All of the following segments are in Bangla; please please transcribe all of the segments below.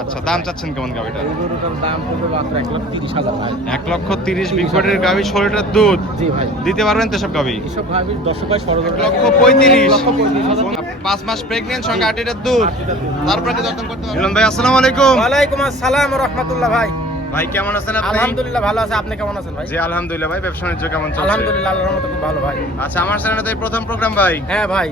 আচ্ছা, দাম চাচ্ছেন কেমন গাভিটার? এই গরুটার দাম পড়বে মাত্র 1,30,000 ভাই। 1,30,000 বিগ বডির গাভি, 16 লিটার দুধ। জি ভাই, দিতে পারবেন তো সব গাভি? এসব গাভির দর্শক ভাই সরজমিনে 1,35,000 1,35,000 5 মাস প্রেগন্যান্ট, সঙ্গে 8 লিটার দুধ। তারপরে কি দরদাম করতে পারবেন? মিলন ভাই আসসালামু আলাইকুম। ওয়ালাইকুম আসসালাম ওয়া রাহমাতুল্লাহ ভাই। ভাই কেমন আছেন আপনি? আলহামদুলিল্লাহ ভালো আছে, আপনি কেমন আছেন ভাই? জি আলহামদুলিল্লাহ ভাই। ব্যবসা বাণিজ্য কেমন চলছে? আলহামদুলিল্লাহ আল্লাহর রহমতে খুব ভালো ভাই। আচ্ছা, আমার চ্যানেলে তো এই প্রথম প্রোগ্রাম ভাই। হ্যাঁ ভাই,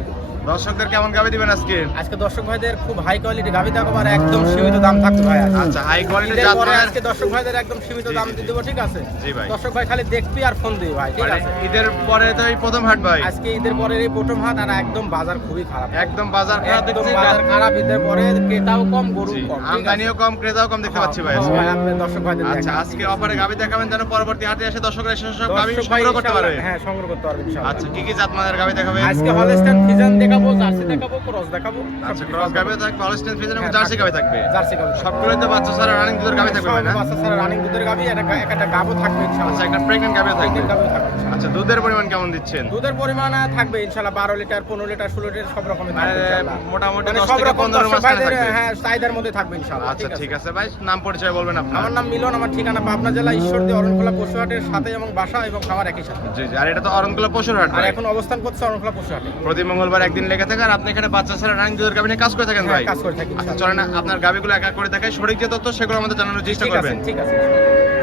দর্শকদের কেমন গাভি দিবেন আজকে? আজকে দর্শক ভাইদের খুব হাই কোয়ালিটি গাভি থাকবে আর একদম সীমিত দাম থাকবে ভাই। আচ্ছা, হাই কোয়ালিটির ঈদের জাত পরে ভাই। আজকে দর্শক ভাইদের একদম সীমিত দাম দিয়ে দেবো, ঠিক আছে? জি ভাই। দর্শক ভাই খালি দেখবি আর ফোন দিবি ভাই, ঠিক মানে আছে? ঈদের পরে তো এই প্রথম হাট ভাই। আজকে ঈদের পরে এই প্রথম হাট আর একদম বাজার খুবই খারাপ, একদম বাজার খারাপ একদম দেখছি। বাজার খারাপ। ঈদের পরে ক্রেতাও কম, গরু জি, কম, ঠিক আছে? আমদানিও কম, ক্রেতাও কম দেখতে পাচ্ছি ভাই হ্যাঁ, আজকে। ভাই, আপনি দর্শক ভাইদের আচ্ছা, দেখান। আজকে অফারে গাভি দেখাবেন যেন পরবর্তী হাটে এসে দর্শকরা এসে সব গাভি দর্শক ভাই সংগ্রহ করতে পারবে। ইনশাআল্লাহ, হ্যাঁ, সংগ্রহ করতে পারবে ইনশাআল্লাহ। আচ্ছা, কি কি জাত মানের গাভি দেখাবে? আজকে হলস্টাইন ফ্রিজিয়ান দেখাবো, জার্সি দেখাবো, ক্রস দেখাবো। আচ্ছা, ক্রস গাভি থাকবে, হলস্টাইন ফ্রিজিয়ান এবং হ্যাঁ, জার্সি গাভি থাকবে। জার্সি গাভি সবগুলোই তো বাচ্চা ছাড়া রানিং দুধের গাভি থাকবে ভাই না? বাচ্চা ছাড়া রানিং দুধের গাভি, একটা গাবও থাকবে ইনশাআল্লাহ। আচ্ছা, একটা প্রেগন্যান্ট গাভি থাকবে। প্রেগন্যান্ট গাভি থাকবে ইনশাআল্লাহ। আচ্ছা, দুধের পরিমাণ কেমন দিচ্ছেন? দুধের পরিমাণ থাকবে ইনশাআল্লাহ 12 লিটার, 15 লিটার, 16 লিটার সব রকমের থাকবে ইনশাআল্লাহ। মোটামুটি মানে 10 সব থেকে রকম 15 দর্শক মাঝখানে ভাইদের, থাকবে। হ্যাঁ, চাহিদার মধ্যে থাকবে ইনশাআল্লাহ। আচ্ছা, ঠিক আছে ভাই। নাম পরিচয় বলবেন আপনার? আমার নাম মিলন, আমার ঠিকানা পাবনা জেলা ঈশ্বরদী অরণখোলা পশুহাটের সাথে এবং বাসা এবং খামার একই সাথে। জি জি। আর এটা তো অরণকুলা পশুর হাট আর ভাই। এখন অবস্থান করছে অরণখোলা পশুহাটে। প্রতি মঙ্গলবার একদিন লেগে থাকে আর আপনি এখানে বাচ্চা ছাড়া রানিং দুধের গাভি নিয়ে কাজ করে থাকেন ভাই? হ্যাঁ, কাজ করে থাকি আচ্ছা, ইনশাআল্লাহ। চলেন আপনার গাভিগুলো এক এক করে দেখাই, সঠিক যে তথ্য সেগুলো আমাদের জানানোর চেষ্টা ঠিক আছে, করবেন। ঠিক আছে।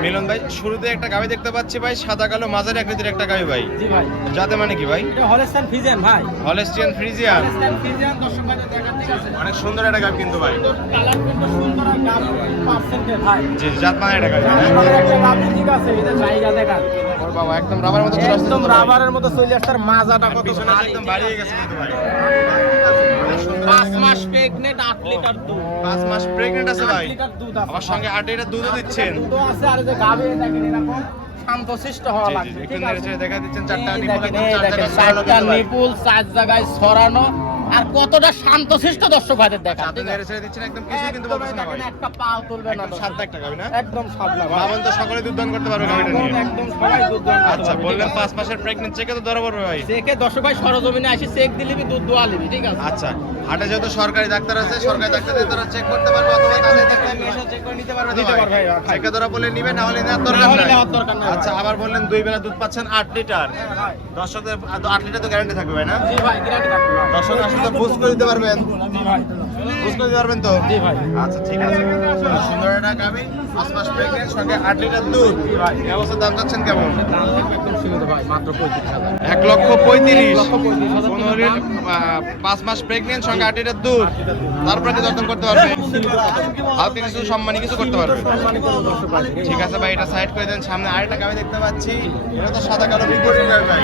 মিলন ভাই, শুরুতে একটা গাভি দেখতে পাচ্ছি ভাই, সাদা কালো মাঝারি আকৃতির একটা গাভি ভাই। জি ভাই, যাতে মানে কি ভাই? এটা হলস্টাইন ফ্রিজিয়ান ভাই। Holstein Friesian. হলস্টাইন ফ্রিজিয়ান দর্শক ভাইদের দেখান, ঠিক আছে? অনেক সুন্দর একটা গাভি কিন্তু ভাই। কালার কিন্তু সুন্দর আর গাব পার্সেন্টের ভাই। জি, জাত মানে একটা গাভি। আমাদের একটা গাবি, ঠিক আছে? এটা জায়গা দেখান, ওর বাবা একদম রাবারের মতো চলে আসছে একদম কিন্তু ভাই। রাবারের মতো চলে আসছে আর মাজাটা কত পিছনে ভারী, একদম ঠিক বাড়িয়ে আছে? গেছে কিন্তু ভাই। অনেক সুন্দর 5 একটা মাস গাভী। প্রেগনেন্ট, 8 লিটার দুধ। 5 মাস প্রেগন্যান্ট আছে 8 ভাই। লিটার দুধ আছে। আমার সঙ্গে 8 লিটার দুধও দিচ্ছেন। দুধও আছে আর এই যে গাবি দেখেন এরকম শান্তশিষ্ট হওয়া জি জি, লাগবে, একটু ঠিক নেড়ে আছে? চেড়ে দেখা দিচ্ছেন, এই চারটা নিপুল দেখেন, একদম এই চার দেখেন, জায়গায় ছড়ানো চারটা কিন্তু ভাই। নিপুল 4 জায়গায় ছড়ানো আর কতটা শান্তশিষ্ট দর্শক ভাইদের দেখান, আপনি ঠিক নেড়ে আছে? ছেড়ে দিচ্ছেন, একদম কিছু কিন্তু একদম বলতেছেন না ভাই। দেখেন, একটা পাও তুলবে না একদম দর্শক। সাদা একটা গাভী না? একদম সাবলা ভাই। বামন তো সকলে দুধ দান করতে পারবে গাভীটা নিয়ে। একদম সবাই দুধ দোয়ান করতে আচ্ছা, পারবে, বললেন ঠিক আছে? 5 মাসের প্রেগন্যান্ট, চেকে তো ধরা পড়বে ভাই। চেকে দর্শক ভাই সরজমিনে আসি চেক দিলিবি, দুধ দোয়া লিবি, ঠিক আছে? আচ্ছা, হাটে যেহেতু সরকারি ডাক্তার আছে, সরকারি ডাক্তারদের তারা চেক করতে পারবে অথবা তাদের ডাক্তার এসে চেক করে নিতে পারবে তো নিতে ভাই? পারবে ভাই। চেকে ধরা পড়লে নিবে, না হলে নেওয়ার না দরকার হলে নাই। নেওয়ার দরকার নাই আচ্ছা, ভাই। আবার বললেন 2 বেলা দুধ পাচ্ছেন 8 লিটার। দর্শকদের 8 লিটার তো গ্যারান্টি থাকবে ভাই না? জি ভাই, গ্যারান্টি থাকবে ভাই। দর্শক আসলে তো বুঝ করে দিতে পারবেন। জি ভাই, বুঝ করে দিতে পারবেন তো? জি ভাই। আচ্ছা, ঠিক আছে। সুন্দর একটা গাভী, 5 মাস প্রেগন্যান্ট, সঙ্গে 8 লিটার দুধ। এই অবস্থার দাম চাচ্ছেন কেমন? দাম থাকবে একদম সীমিত ভাই, মাত্র 35,000। 1,35,000। 1,35,000 15 লিটার, 5 মাস প্রেগন্যান্ট, সঙ্গে 8 লিটার দুধ। তারপরে কি দরদাম করতে পারবে? হালকা কিছু সম্মানী কিছু করতে পারবে। ঠিক আছে ভাই, এটা সাইড করে দেন। সামনে আরেকটা গাভী দেখতে পাচ্ছি, এটা তো সাদা কালো বিগ বডির গাভী ভাই।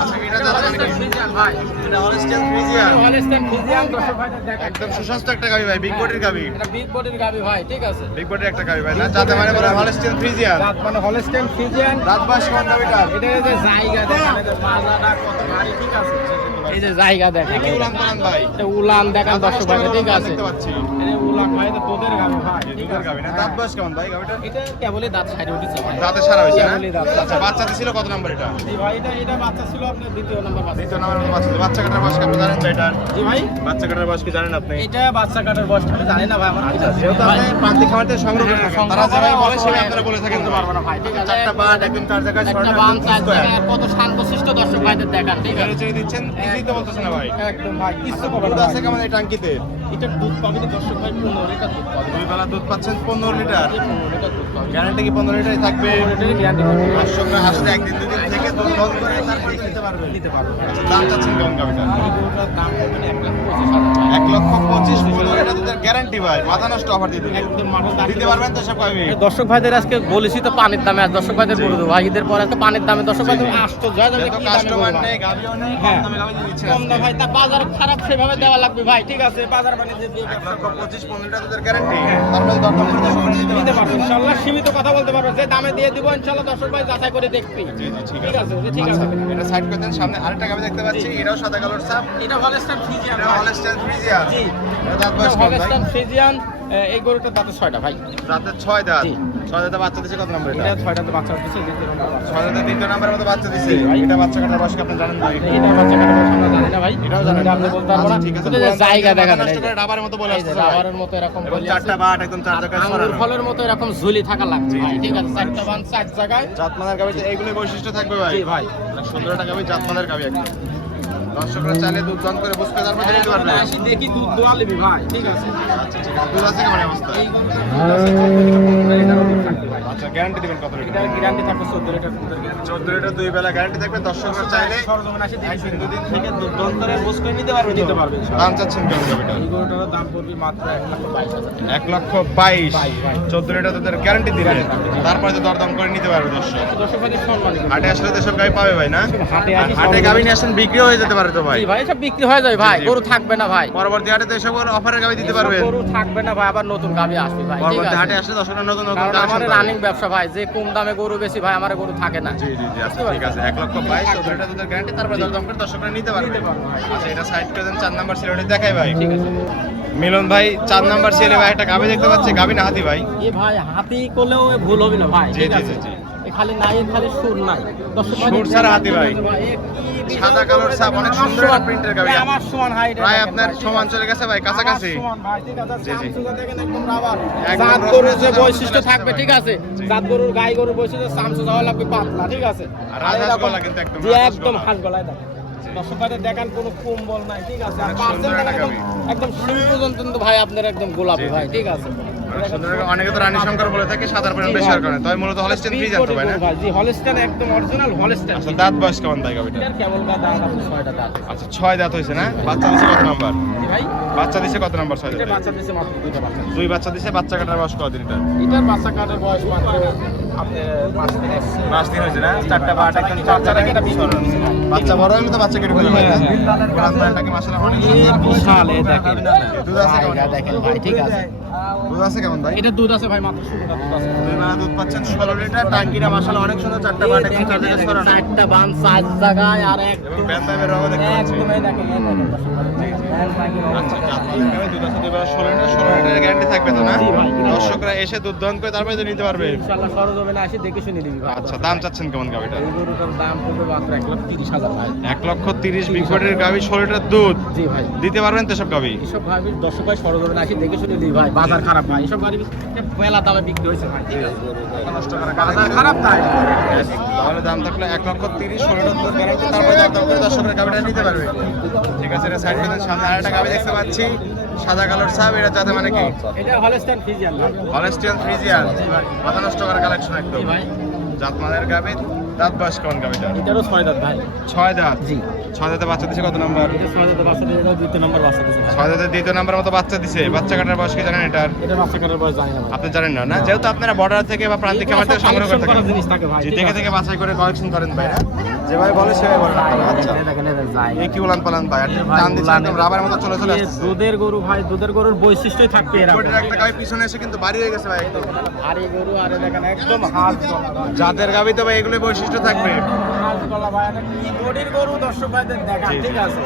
আচ্ছা, এটা যাচ্ছে নাকি? ভাই, এটা হলস্টিয়ান ফ্রিজিয়ান। হলস্টাইন ফ্রিজিয়ান দর্শক ভাইদের দেখান। একদম সুস্বাস্থ্য একটা গাভী ভাই, বিগ বডির গাভী। এটা বিগ বডির গাবি ভাই, ঠিক আছে? বিগ বডির একটা গাভী ভাই না? যাতে মানে বলে হলস্টিয়ান ফ্রিজিয়ান। দাঁত মানে হলস্টাইন ফ্রিজিয়ান। রাত বাস কোন গাভীটা? এটা এই যে জায়গা দেখেন, এই যে মাজাটা কত ভারী, ঠিক আছে? এই যে জায়গা দেখেন, কি উলান পালান ভাই? এটা উলান দেখেন দর্শক ভাই, ঠিক আছে? দেখতে পাচ্ছি। এই যে উলান ভাই, এটা তোদের গাবি ভাই, ঠিক দুধের আছে? গাভী না? দাঁত বাস কেমন ভাই গাভীটা? এটা কেবলই দাঁত সাইডে উঠেছে ভাই। দাঁতে সারা হয়েছে না? কেবলই দাঁত। আচ্ছা, বাচ্চা দিছিল কত নাম্বার এটা? জি ভাই, এটা বাচ্চা ছিল আপনার দ্বিতীয় নাম্বার বাচ্চা। দ্বিতীয় নাম্বার বাচ্চা ছিল। বাচ্চা কাটার বয়স কি আপনি জানেন তো এটা? জি ভাই, বাচ্চা কাটার বয়স কি জানেন আপনি? এটা বাচ্চা কাটার বয়সটা আমি জানি না ভাই, আমার আচ্ছা, যেহেতু আপনি প্রান্তিক খামারতে সংগ্রহ করে থাকেন, তারা যেভাবে বলে সেভাবে আপনারা বলে থাকেন তো? পারবো না ভাই, ঠিক আছে? চারটা বাট একদম 4 জায়গায় একটা ছড়ানো, বান একদম চার square। জায়গায় কত শান্তশিষ্ট দর্শক ভাইদের দেখান, ঠিক আছে? নেড়ে চেড়ে দিচ্ছেন, কিছুই তো বলতেছে না ভাই। একদম ভাই, কিছু দুধ করবে না আছে কেমন এই টাঙ্কিতে? এটার দুধ পাবে না দর্শক ভাই, 15 লিটার দুধ পাবে। 2 বেলা দুধ পাচ্ছেন 15 লিটার। 15 লিটার দুধ পাবে। গ্যারান্টি কি 15 লিটারই থাকবে? 15 লিটারই গ্যারান্টি পাবে। দর্শকরা আসলে একদিন দুদিন থেকে দুধ দহন করে তারপরে নিতে পারবে। নিতে পারবে। আচ্ছা, দাম চাচ্ছেন কেমন গাভীটা? এই গরুটার দাম পড়বে না 1,25,000 ভাই। 1,25,000। 15 লিটার দুধের গ্যারান্টি ভাই, মাথা নষ্ট অফার দিয়ে দিলেন। একদম মাথা দাম দিতে পারবেন তো সব গাভী? এই দর্শক ভাইদের আজকে বলেছি তো পানির দামে, আর দর্শক ভাইদের বলে দেবো ভাই, ঈদের পরে আজকে পানির দামে দর্শক ভাইদের আশ্চর্য হয়ে যাবে যেহেতু কি দামে কাস্টমার বলবো নেই, ভাই। গাভীও নেই, কম হ্যাঁ। দামে গাভী দিয়ে দিচ্ছেন কম দাম আজকে। ভাই, তা বাজার খারাপ সেভাবে দেওয়া লাগবে ভাই, ঠিক আছে? বাজার বাণিজ্য দিয়ে ব্যবসা করবে। 1,25,000 15 লিটার দুধের গ্যারান্টি। তারপরে দরদাম করতে হবে। নিতে পারবো ইনশাআল্লাহ, সীমিত কথা বলতে পারবো, যে দামে দিয়ে দিব ইনশাআল্লাহ দর্শক ভাই যাচাই করে দেখবি। জি জি, ঠিক ঠিক আছে। আছে, ঠিক আছে। আচ্ছা, এটা সাইড করে দেন। সামনে আরেকটা গাভী দেখতে পাচ্ছি, এটাও সাদা কালোর ছাপ। এটা হলস্টাইন ফ্রিজিয়ান এটা ভাই। Holstein Friesian. জি, এটা দাঁত বয়স কেমন ভাই? হলস্টাইন ফ্রিজিয়ান এই গরুটার দাঁতে 6টা ভাই। রাতে 6 দাঁত। জি। 6 দাঁতে বাচ্চা দিছে কত নম্বর এটা? এটা 6টাতে বাচ্চা দিচ্ছে, দ্বিতীয় নম্বর বাচ্চা। 6 দাঁতে দ্বিতীয় নাম্বার মতো বাচ্চা দিছে। জি ভাই। এটা বাচ্চা কাটার বয়স কি আপনি জানেন ভাই? এটা বাচ্চা কাটার বয়স আমরা জানি না ভাই। এটাও জানেন এটা আপনি বলতে পারবো না। ঠিক আছে, শুধু যে জায়গা দেখাবেন, নষ্ট এই যে। করে রাবারের মতো বলে এই যে আসছে ভাই। রাবারের মতো এরকম এবং বলি চারটা আছে। বাট একদম চার জায়গায় আঙ্গুর ছড়ানো। ফলের মতো এরকম ঝুলি থাকা লাগছে জি, ভাই, জি, ঠিক জি। আছে। 4টা বান 4 জায়গায়। জাতমানের গাবিতে এইগুলো বৈশিষ্ট্য থাকবে ভাই। জি ভাই। অনেক সুন্দর একটা গাবি, জাতমানের গাবি একদম। দর্শকরা চাইলে দুধ দান করে বুঝতে তারপর নিতে পারবে। আসি দেখি দুধ দোয়ালিবি ভাই, ঠিক আছে। আচ্ছা ঠিক আছে, দুধ আছে কেমন অবস্থা? এই গরুটার দুধ আছে 14 লিটার দুধ থাকবে ভাই। আচ্ছা গ্যারান্টি দিবেন কত লিটার? এটার গ্যারান্টি থাকবে 14 লিটার দুধের গ্যারান্টি। 14 লিটার দুই বেলা গ্যারান্টি থাকবে। দর্শকরা চাইলে সরজমিন আসি দেখি একদিন দুদিন থেকে দুধ দান করে বুঝ করে নিতে পারবে। নিতে পারবে ইনশাআল্লাহ। দাম চাচ্ছেন কেমন গাবিটা? এই গরুটার দাম পড়বে মাত্র 1,22,000 টাকা। 1,22,000 ভাই। 14 লিটার দুধের গ্যারান্টি দিবেন, তারপরে তো দরদাম করে নিতে পারবে দর্শক। দর্শক ভাই সম্মান করবে। হাটে আসলে তো সব গাবি পাবে ভাই না? হাটে আসি হাটে সব- গাবি নিয়ে আসেন বিক্রি হয়ে যেতে পারে তো ভাই। জি ভাই, এসব বিক্রি হয়ে যায় ভাই, জি, জি। গরু থাকবে না ভাই। পরবর্তী হাটে তো এসব অফারের গাবি দিতে এসব পারবেন। গরু থাকবে না ভাই, আবার নতুন গাবি আসবে ভাই, ঠিক পরবর্তী আছে। হাটে আসলে দর্শকরা নতুন নতুন কারণ collection আমাদের পাবে। রানিং ব্যবসা ভাই, যে কম দামে গরু বেশি ভাই, আমার গরু থাকে না। জি জি জি আচ্ছা ঠিক আছে 1,22,000 14 লিটার দুধের গ্যারান্টি, তারপরে দরদাম করে দর্শকরা নিতে পারবে। নিতে পারবে ভাই। আচ্ছা এটা সাইড করে দেন, 4 নাম্বার সিলেটে দেখাই ভাই। ঠিক আছে। মিলন ভাই 4 নাম্বার সিলে ভাই একটা গাবি দেখতে পাচ্ছি, গাবি না হাতি ভাই? এ ভাই হাতি করলেও এ ভুল হবে না ভাই, জি, ঠিক জি, আছে। জি, জি। এ খালি নাই, এ খালি সুর নাই। দর্শক ভাই সুর ছাড়া হাতি ভাই। এ কি সাদা কালোর ছাপ, অনেক আমার সুন্দর সমান- প্রিন্টের গাবি। এ আমার সমান হাইট প্রায় আপনার সমান চলে গেছে ভাই, কাছাকাছি। সমান ভাই, ঠিক আছে। জি, জি। সামসুদা দেখেন একদম রাবার। একদম জাত রসুন গরুর যে রসুন বৈশিষ্ট্য রসুন থাকবে, ভাই। ঠিক আছে। জি। জাত গরুর গাই গরুর বৈশিষ্ট্য সামসুদা হওয়া লাগবে পাতলা, ঠিক আছে। আর রাজহাঁস এরকম- গলা কিন্তু একদম জি, রাজহাঁস একদম গলা। হাঁস গলায় দেখেন। দর্শক ভাইদের দেখান কোনো কুম্বল নাই, ঠিক আছে। আর অনেক পার্সেল সুন্দর একটা একদম গাভী। একদম শিং পর্যন্ত কিন্তু ভাই আপনার একদম গোলাপি জি, জি। ভাই, ঠিক আছে। অনেক সুন্দর একটা- অনেকে তো রানী শঙ্কর বলে থাকে, সাদার পরিমাণ বেশি হওয়ার কারণে। তবে মূলত হলস্টেইন ফ্রিজিয়ান তো ভাই না? ভাই জি, হলস্টাইন একদম অরিজিনাল হলস্টাইন। আচ্ছা দাঁত বয়স কেমন ভাই গাবিটা? এটার কেবল দাঁত আছে 6টা দাঁত। আচ্ছা 6 দাঁত হয়েছে না? বাচ্চা দিছে কত নাম্বার? জি ভাই, বাচ্চা দিছে কত নাম্বার 6 এটা দাঁতে? বাচ্চা দিছে মাত্র 2টা বাচ্চা। 2 বাচ্চা দিছে, বাচ্চা কাটার বয়স কত দিন এটা? এটার বাচ্চা কাটার বয়স মাত্র আপনি 5 দিন। 5 দিন হয়েছে না? 4টা বাট একদম চারটা এটা বিশাল। বাচ্চা বড় হলে তো বাচ্চা কেটে ফেলবে ভাই না? পুরান পায়রাটাকে মাশাআল্লাহ অনেক সুন্দর। বিশাল এ দেখেন। দুধ আছে কেমন? ভাইরা দেখেন ভাই, ঠিক আছে। দুধ আছে কেমন ভাই? এটা দুধ আছে ভাই মাত্র 16টা দুধ আছে। 2 বেলা দুধ পাচ্ছেন 16 লিটার, টাঙ্কিটা মাশাআল্লাহ অনেক সুন্দর, চারটা বাট একদম চার জায়গায় ছড়ানো। 4টা বান 4 জায়গায় আর এবং একদম ব্যান্ডামের রগও দেখতে পাচ্ছি। একদম এই দেখেন, এই দেখেন দর্শক ভাই। হ্যাঁ, পাখির আচ্ছা অবস্থা। আপনাদের গ্রামে দুধ আছে 2 বেলা 16 লিটার, 16 লিটারের গ্যারান্টি থাকবে তো না? জি ভাই। দর্শকরা এসে দুধ দহন করে তারপরে তো নিতে পারবে। ইনশাআল্লাহ সরজমিনে আসি দেখে শুনে দিবি ভাই। আচ্ছা দাম চাচ্ছেন কেমন গাবিটা? এই গরুটার দাম পড়বে মাত্র 1,30,000 ভাই। 1,30,000 বিগ বডির গাবি, 16 লিটার দুধ জি ভাই। দিতে পারবেন তো সব গাবি? এসব ভাবি দর্শক ভাই সরজমিনে আসি দেখে শুনে দিবি ভাই। বাজার খারাপ ভাই, এসব গাড়ি মেলা দামে বিক্রি হয়েছে ভাই, ঠিক আছে। নষ্ট করা বাজার খারাপ তাই। তাহলে দাম থাকলে 1,30,000 16 লিটার দুধ গ্যারান্টি, তারপরে দাম করে দর্শকের গাবিটা নিতে পারবে। ঠিক আছে এটা সাইড করে সামনে আরেকটা গাবি দেখতে পাচ্ছি, সাদা কালোর ছাপ, এটা যাতে মানে কি এটা হলস্টাইন ফ্রিজিয়ান ভাই। হলস্টিয়ান ফ্রিজিয়ান, মাথা নষ্ট করা কালেকশন একদম। জি ভাই। জাতমানের গাবি, দাঁত বয়স কেমন গাবিটা? এটারও 6 দাঁত ভাই। 6 দাঁত। জি। 6 দাঁতে বাচ্চা দিছে কত নাম্বার? এটা 6 দাঁত বাচ্চা দিয়ে দাও, 2 নম্বর বাচ্চা দিছে ভাই। 6 দাঁতে দ্বিতীয় নাম্বার মতো বাচ্চা দিছে। বাচ্চা কাটার বয়স কি জানেন এটার? এটা বাচ্চা কাটার বয়স জানি না ভাই। আপনি জানেন না না? যেহেতু আপনারা বর্ডার থেকে বা প্রান্তিক খামার থেকে সংগ্রহ করে কালেকশন করা থাকেন, জিনিস থাকে ভাই, জি ঠিক দেখে আছে। থেকে বাছাই করে কালেকশন করেন ভাই না? যেভাবে বলে সেভাবে বলেন আপনারা। আচ্ছা দেখেন এটা যায়। এই কি উলান পালান ভাই, আর টান দিচ্ছে একদম রাবারের মতো চলে চলে আসছে। দুধের গরু ভাই, দুধের গরুর বৈশিষ্ট্যই থাকবে এরকম। বডির একটা গাবি পিছনে এসে কিন্তু বাড়ি হয়ে গেছে ভাই একদম। আর এই গরু আরে দেখেন একদম হাত গলা ভাই। জাতের গাবি তো ভাই এগুলো বৈশিষ্ট্য থাকবে। হাত গলা ভাই, এটা কি বডির গরু দর্শক ভাইদের দেখান, জি, জি। ঠিক আছে।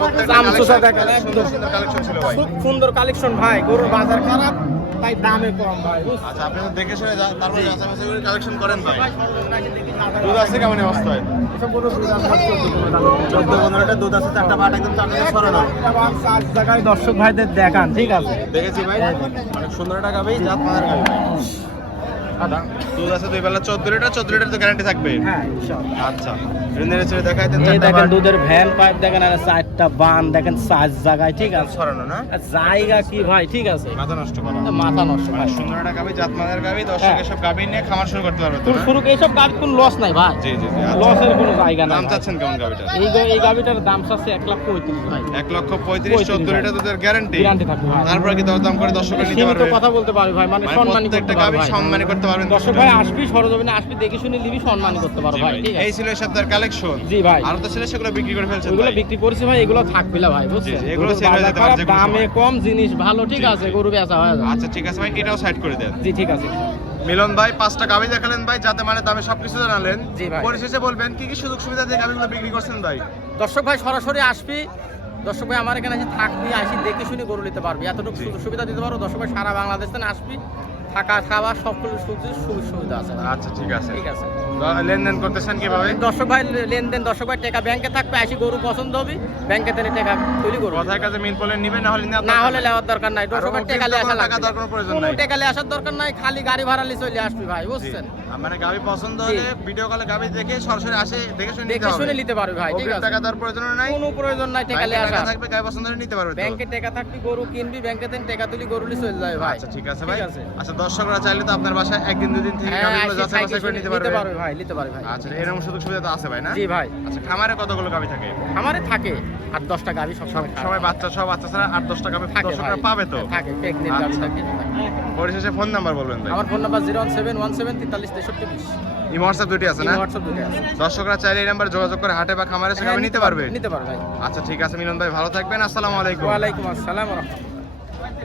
প্রত্যেকটা চামচুসা collection দেখেন, সুন্দর একদম। সুন্দর কালেকশন ছিল ভাই। খুব সুন্দর কালেকশন ভাই, গরুর বাজার খারাপ তাই দামে কম ভাই। আচ্ছা আপনি তো দেখে শুনে তারপরে যাচাই করে কালেকশন করেন ভাই। দুধ দুধ আছে কেমন অবস্থায়? এসব গরুর দুধ আছে 14-15 দুধ আছে, চারটা বাট একদম চার জায়গায় ছড়ানো। জায়গায় দর্শক ভাইদের দেখান, ঠিক আছে। দেখেছি ভাই, অনেক সুন্দর একটা গাবি, জাতমানের গাবি। দুধ আছে 2 বেলা 14 লিটার, 14 লিটার তো গ্যারান্টি থাকবে। হ্যাঁ ইনশাআল্লাহ। আচ্ছা রেন্দ্রের ছেড়ে দেখাই দেন, এই চারটা দেখেন বাট দুধের ভ্যান পাইপ দেখেন, আর 4টা বান দেখেন 4 জায়গায়, ঠিক আছে। ছড়ানো না? আর জায়গা কি ভাই, ঠিক আছে। মাথা নষ্ট করা। মাথা নষ্ট ভাই। সুন্দর একটা গাবি, জাতমানের গাবি, দর্শক হ্যাঁ। এসব গাবি নিয়ে খামার শুরু করতে পারবে তো কোন না? শুরু এইসব গাড়ি কোন লস নাই ভাই। জি জি জি আচ্ছা। লসের কোনো জায়গা নাই দাম ভাই। চাচ্ছেন কেমন গাবিটা? এই গাড়িটার দাম চাচ্ছে 1,35,000 ভাই। 1,35,000 14 লিটার দুধের গ্যারান্টি। গ্যারান্টি থাকবে ভাই। তারপরে কি দরদাম করে দর্শকরা নিতে সীমিত পারবে? কথা বলতে পারবে ভাই, মানে মানে সম্মানী করতে প্রত্যেকটা পারবে গাবি ভাই। সম্মানী করতে পারবেন দর্শক ভাই আসবি সরজমিনে আসবি, দেখে শুনে নিবি, সম্মানী করতে পারো জি ভাই, ভাই। ঠিক এই আছে। ছিল এই সপ্তাহের কালেকশন। জি ভাই। আর তো ছিল সেগুলো বিক্রি করে ফেলছেন ওগুলো ভাই। বিক্রি করেছি ভাই, এগুলো থাকবে না ভাই, বুঝছেন। জি, এগুলো গরুর sell হয়ে বাজার যেতে পারে খারাপ, যে কোনো দামে সময়। কম, জিনিস ভালো, ঠিক জি, আছে, জি। গরু বেচা হয় না। আচ্ছা ঠিক আছে ভাই, এটাও সাইড করে দেন। জি ঠিক আছে। মিলন ভাই 5টা গাবি দেখালেন ভাই, যাতে মানে দামে সবকিছু জানালেন। জি ভাই। পরিশেষে বলবেন কি কি সুযোগ সুবিধা দিয়ে গাবিগুলো বিক্রি করছেন ভাই? দর্শক ভাই সরাসরি আসবি, দর্শক ভাই আমার এখানে এসে থাকবি, আসি দেখে শুনে গরু নিতে পারবি, এতটুকু সুযোগ সুবিধা দিতে পারবো। দর্শক ভাই সারা বাংলাদেশ থেকে আসবি, থাকা খাওয়া সব কিছু সুযোগ সুবিধা আছে। আচ্ছা ঠিক আছে। ঠিক আছে, লেনদেন করতেছেন কিভাবে? দর্শক ভাই লেনদেন, দর্শক ভাই টাকা ব্যাংকে থাকবে, আসি গরু পছন্দ হবে ব্যাংকে থেকে টাকা তৈরি করবো। কথায় কাজে মিল করলে নিবে, না হলে না হলে নেওয়ার দরকার নাই। দর্শক ভাই টাকা নিয়ে আসা টাকা লাগবে দেওয়ার কোনো প্রয়োজন কোনো নাই। টাকা নিয়ে আসার দরকার নাই, খালি গাড়ি ভাড়া নিয়ে চলে আসবি ভাই, বুঝছেন? মানে গাবি পছন্দ হলে ভিডিও কলে গাবি দেখে সরাসরি আসে দেখে শুনে নিতে দেখে হবে। শুনে নিতে পারবি ভাই। ঠিক অগ্রিম আছে, টাকা দেওয়ার প্রয়োজন নাই, কোনো প্রয়োজন নাই টাকা ব্যাংকে নিয়ে আসা। টাকা থাকবে, গাবি পছন্দ হলে নিতে পারবে তো? ব্যাংকে টাকা থাকবি, গরু কিনবি, ব্যাংকে থেকে টাকা তুলি গরু নিয়ে চলে যাবে ভাই। আচ্ছা ঠিক আছে ভাই। ঠিক আছে। আচ্ছা দর্শকরা চাইলে তো আপনার বাসায় একদিন দুদিন থেকে হ্যাঁ, গাবিগুলো আসি যাচাই বাছাই করে খাইকে নিতে নিতে পারবে। পারবে ভাই, নিতে পারবে ভাই। আচ্ছা এরকম সুযোগ সুবিধা তো আছে ভাই না? জি ভাই, আচ্ছা খামারে কতগুলো গাবি থাকে? আমারে থাকে 8-10টা গাভি সবসময় থাকে। সবাই বাচ্চা সব বাচ্চা ছাড়া 8-10 টাকা থাকে দর্শকরা ভাই। পাবে তো? থাকে, প্রেগনেন্ট গাভি আচ্ছা। থাকে। পরিশেষে ফোন নাম্বার বলবেন ভাই। আমার ফোন নাম্বার 01717436320। এই হোয়াটসঅ্যাপ দুটি আছে না? হোয়াটসঅ্যাপ দুটো আছে। দর্শকরা চাইলে এই নাম্বারে যোগাযোগ করে হাটে বা খামারে এসে গাবি নিতে পারবে। নিতে পারবে ভাই। আচ্ছা ঠিক আছে মিলন ভাই, ভালো থাকবেন। আসসালামু আলাইকুম। ওয়ালাইকুম আসসালাম ওয়া রাহমাতুল্লাহ।